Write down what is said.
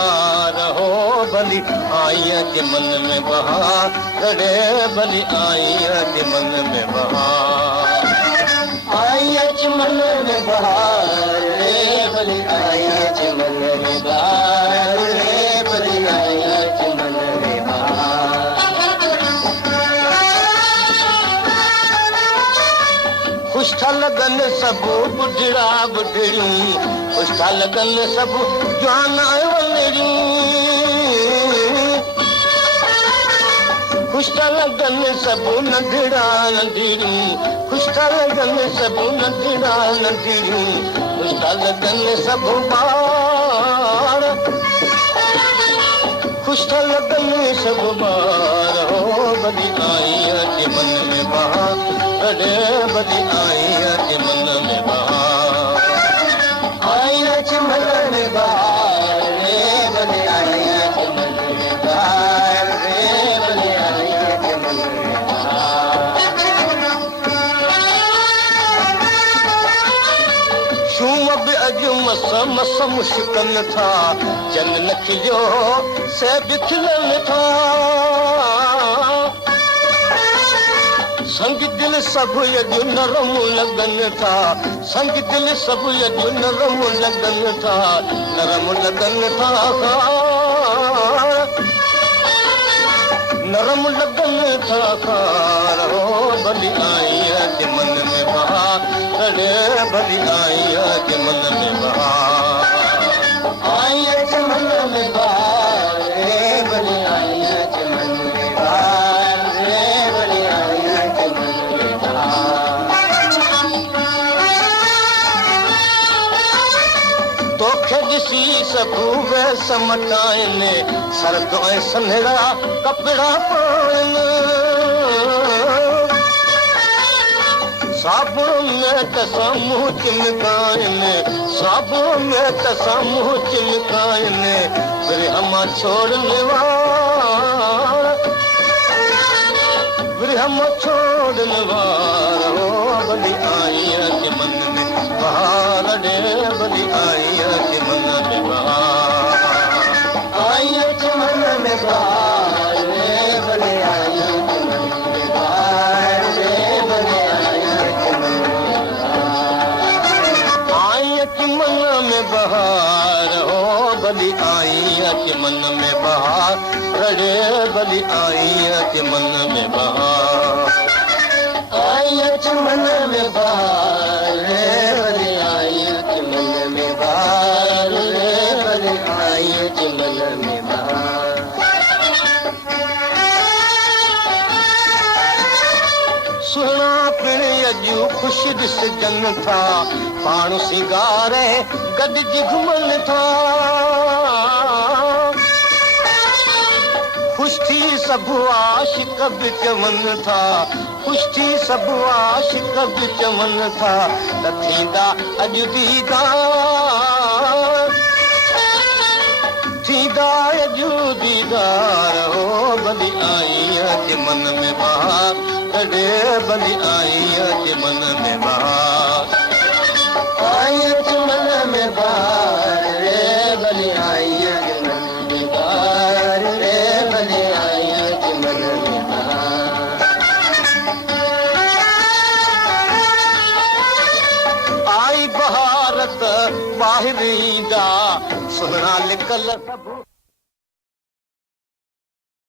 बहार हो भली आई के मन में बहार रे भली आई के मन में बहार आई के मन में बहार रे भली आई के मन में बहार रे भली आई के मन में बहार खुश था लगन सब बुढ़ड़ा बुढ़ड़ी खुश था लगन सब जवान वनड़ी खुश था लगन सब नंढड़ा नंढड़ी खुश था लगन सब नंढड़ा नंढड़ी खुश था लगन सब बार खुश था लगन सब बार हो भली आई के मन में बहार रे भली आई के मन में बहार आई के मन में बहार रे भली आई के मन में बहार रे भली आई के मन में बहार शूम बि अॼु मस मस मुश्किल था जन नखियो से बिखलन था संग दिल सब यदि नरम लगन था संग दिल सब यदि नरम लगन था नरम लगन था नरम लगन था खार हो भली आई के मन में बहार रे भली आई के मन में बहार आई के मन में बहार रे भली आई के मन में बहार रे भली आई के मन में बहार तोखे ॾिसी सभु वे समटाइनि सरदो ऐं सन्हड़ा कपिड़ा पाइनि साबुण में कसां मुंहुं चिमकाइनि साबुण में कसां मुंहुं चिमकाइनि ब्रह्मा छोड़ने वार ब्रह्मा छोड़ने वार हो भली आई के मन में बहार रे भली आई के मन में बहार आई के मन में बहार रे भली आई के मन में बहार रे भली आई के मन में बहार आई के मन में बहार हो भली आई के मन में बहार रे भली आई के मन में बहार आई के मन में बहार रे भली आई के मन में बहार रे भली आई के मन में बहार सुहिणा पिण अॼु ख़ुशि ॾिसजनि था पाण सिंगारे गॾिजी घुमनि था खुश थी सभु आशिक बि चवनि था खुश थी सभु आशिक बि चवनि था त थींदा अॼु दीदार थींदा अॼु दीदार हो भली आई के मन में बहार रे भली आई के मन में बहार आई के मन में बहार रे भली आई के मन में बहार रे भली आई के मन में बहार आई बहारत ॿाहिरि ईंदा सुहिणा लिकल सभु